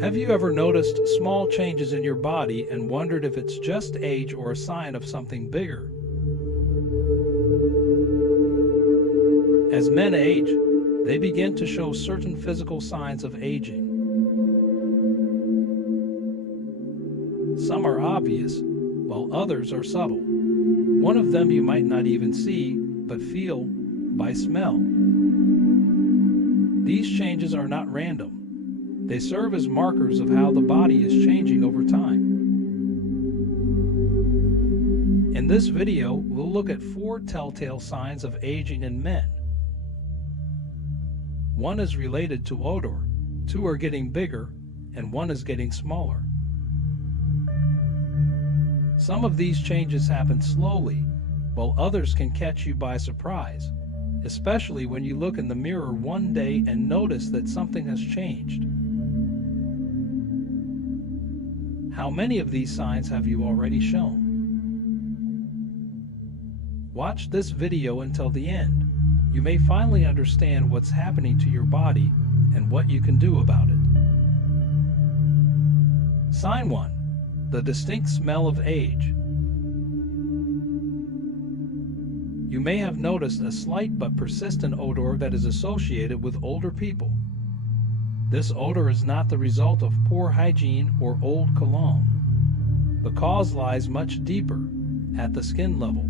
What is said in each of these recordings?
Have you ever noticed small changes in your body and wondered if it's just age or a sign of something bigger? As men age, they begin to show certain physical signs of aging. Some are obvious, while others are subtle. One of them you might not even see, but feel by smell. These changes are not random. They serve as markers of how the body is changing over time. In this video, we'll look at 4 telltale signs of aging in men. 1 is related to odor, 2 are getting bigger, and 1 is getting smaller. Some of these changes happen slowly, while others can catch you by surprise, especially when you look in the mirror one day and notice that something has changed. How many of these signs have you already shown? Watch this video until the end. You may finally understand what's happening to your body and what you can do about it. Sign 1. The distinct smell of age. You may have noticed a slight but persistent odor that is associated with older people. This odor is not the result of poor hygiene or old cologne. The cause lies much deeper, at the skin level.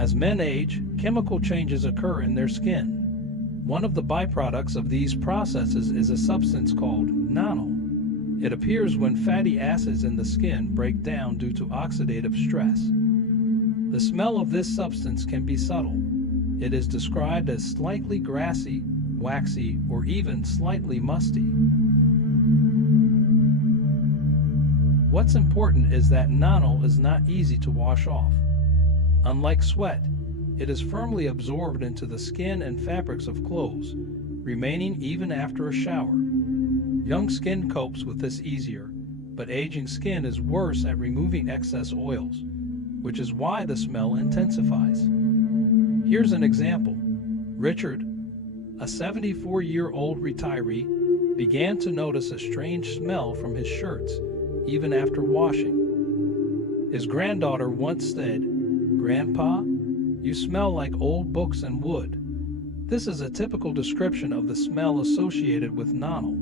As men age, chemical changes occur in their skin. One of the byproducts of these processes is a substance called nanol. It appears when fatty acids in the skin break down due to oxidative stress. The smell of this substance can be subtle. It is described as slightly grassy, waxy, or even slightly musty. What's important is that nanol is not easy to wash off. Unlike sweat, it is firmly absorbed into the skin and fabrics of clothes, remaining even after a shower. Young skin copes with this easier, but aging skin is worse at removing excess oils, which is why the smell intensifies. Here's an example. Richard, a 74-year-old retiree, began to notice a strange smell from his shirts, even after washing. His granddaughter once said, "Grandpa, you smell like old books and wood." This is a typical description of the smell associated with nanol.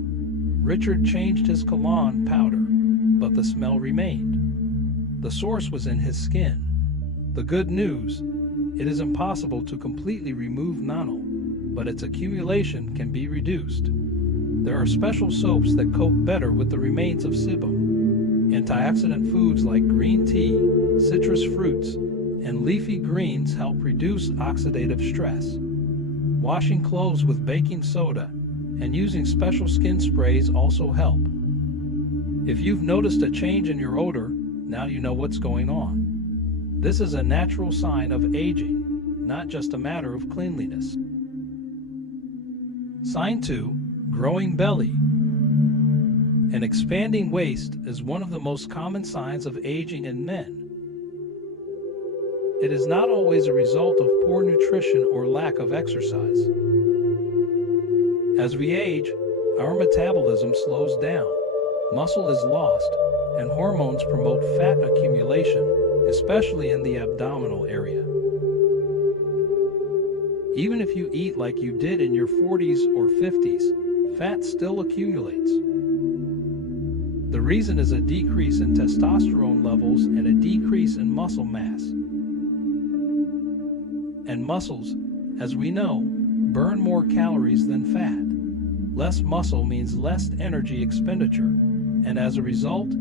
Richard changed his cologne powder, but the smell remained. The source was in his skin. The good news, it is impossible to completely remove nanol, but its accumulation can be reduced. There are special soaps that cope better with the remains of sebum. Antioxidant foods like green tea, citrus fruits, and leafy greens help reduce oxidative stress. Washing clothes with baking soda and using special skin sprays also help. If you've noticed a change in your odor, now you know what's going on. This is a natural sign of aging, not just a matter of cleanliness. Sign 2, growing belly. An expanding waist is one of the most common signs of aging in men. It is not always a result of poor nutrition or lack of exercise. As we age, our metabolism slows down, muscle is lost, and hormones promote fat accumulation, especially in the abdominal area. Even if you eat like you did in your 40s or 50s, fat still accumulates. The reason is a decrease in testosterone levels and a decrease in muscle mass. And muscles, as we know, burn more calories than fat. Less muscle means less energy expenditure, and as a result,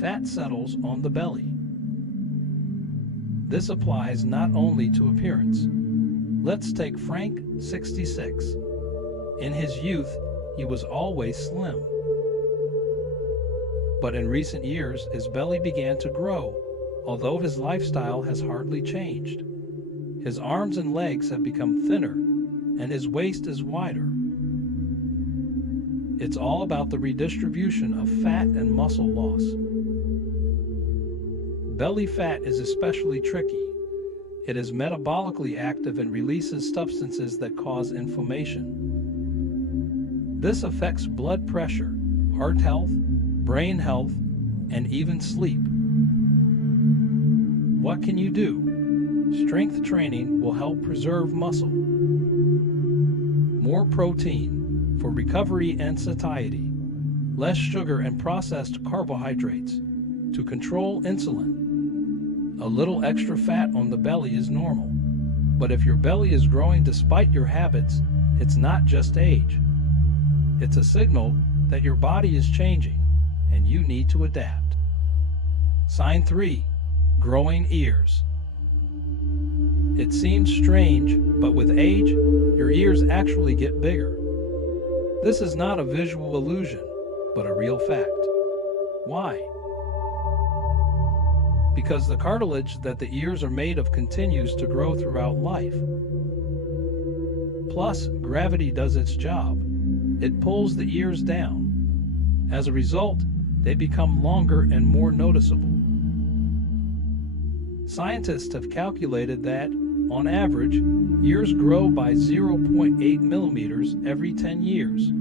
fat settles on the belly. This applies not only to appearance. Let's take Frank, 66. In his youth, he was always slim. But in recent years, his belly began to grow, although his lifestyle has hardly changed. His arms and legs have become thinner, and his waist is wider. It's all about the redistribution of fat and muscle loss. Belly fat is especially tricky. It is metabolically active and releases substances that cause inflammation. This affects blood pressure, heart health, brain health, and even sleep. What can you do? Strength training will help preserve muscle. More protein for recovery and satiety. Less sugar and processed carbohydrates to control insulin. A little extra fat on the belly is normal. But if your belly is growing despite your habits, it's not just age. It's a signal that your body is changing and you need to adapt. Sign 3. Growing ears. It seems strange, but with age, your ears actually get bigger. This is not a visual illusion, but a real fact. Why? Because the cartilage that the ears are made of continues to grow throughout life. Plus, gravity does its job. It pulls the ears down. As a result, they become longer and more noticeable. Scientists have calculated that, on average, ears grow by 0.8 millimeters every 10 years.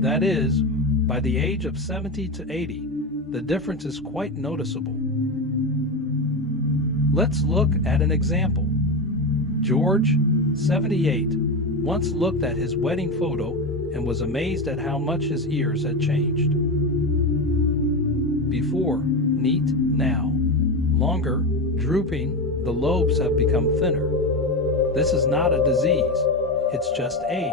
That is, by the age of 70 to 80, the difference is quite noticeable. Let's look at an example. George, 78, once looked at his wedding photo and was amazed at how much his ears had changed. Before, neat, now. Longer, drooping, the lobes have become thinner. This is not a disease, it's just age.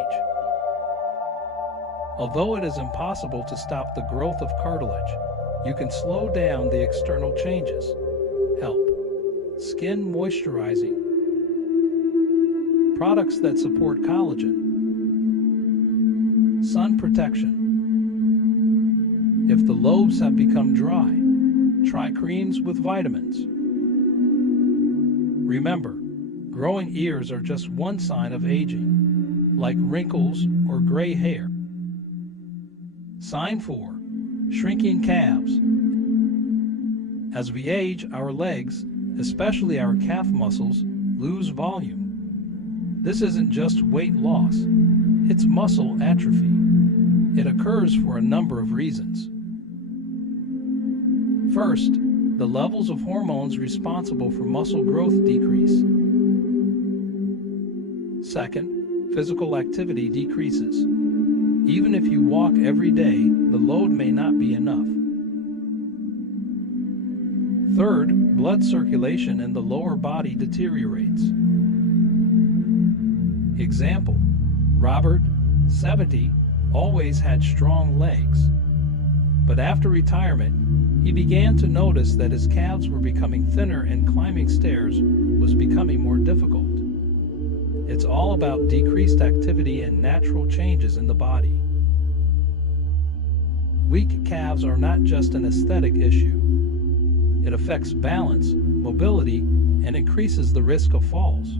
Although it is impossible to stop the growth of cartilage, you can slow down the external changes. Help. Skin moisturizing. Products that support collagen. Sun protection. If the lobes have become dry, try creams with vitamins. Remember, growing ears are just one sign of aging, like wrinkles or gray hair. Sign 4. Shrinking calves. As we age, our legs, especially our calf muscles, lose volume. This isn't just weight loss, it's muscle atrophy. It occurs for a number of reasons. First, the levels of hormones responsible for muscle growth decrease. Second, physical activity decreases. Even if you walk every day, the load may not be enough. Third, blood circulation in the lower body deteriorates. Example, Robert, 70, always had strong legs. But after retirement, he began to notice that his calves were becoming thinner and climbing stairs was becoming more difficult. It's all about decreased activity and natural changes in the body. Weak calves are not just an aesthetic issue. It affects balance, mobility, and increases the risk of falls.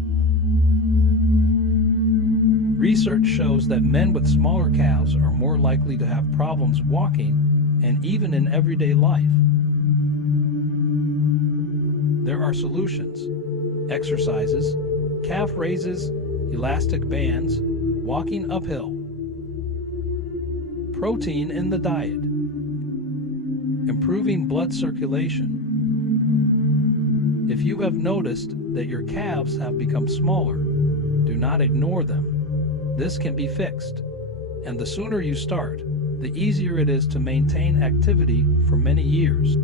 Research shows that men with smaller calves are more likely to have problems walking and even in everyday life. There are solutions: exercises, calf raises, elastic bands, walking uphill. Protein in the diet. Improving blood circulation. If you have noticed that your calves have become smaller, do not ignore them. This can be fixed, and the sooner you start, the easier it is to maintain activity for many years.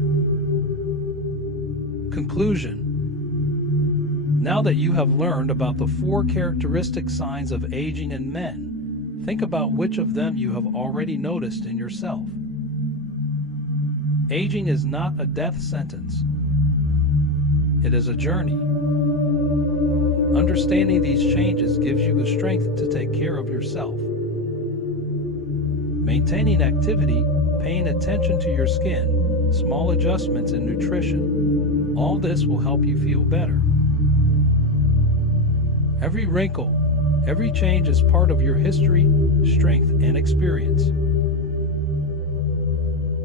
Conclusion. Now that you have learned about the 4 characteristic signs of aging in men, think about which of them you have already noticed in yourself. Aging is not a death sentence. It is a journey. Understanding these changes gives you the strength to take care of yourself. Maintaining activity, paying attention to your skin, small adjustments in nutrition, all this will help you feel better. Every wrinkle, every change is part of your history, strength, and experience.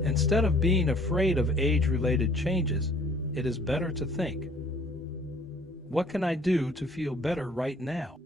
Instead of being afraid of age-related changes, it is better to think, what can I do to feel better right now?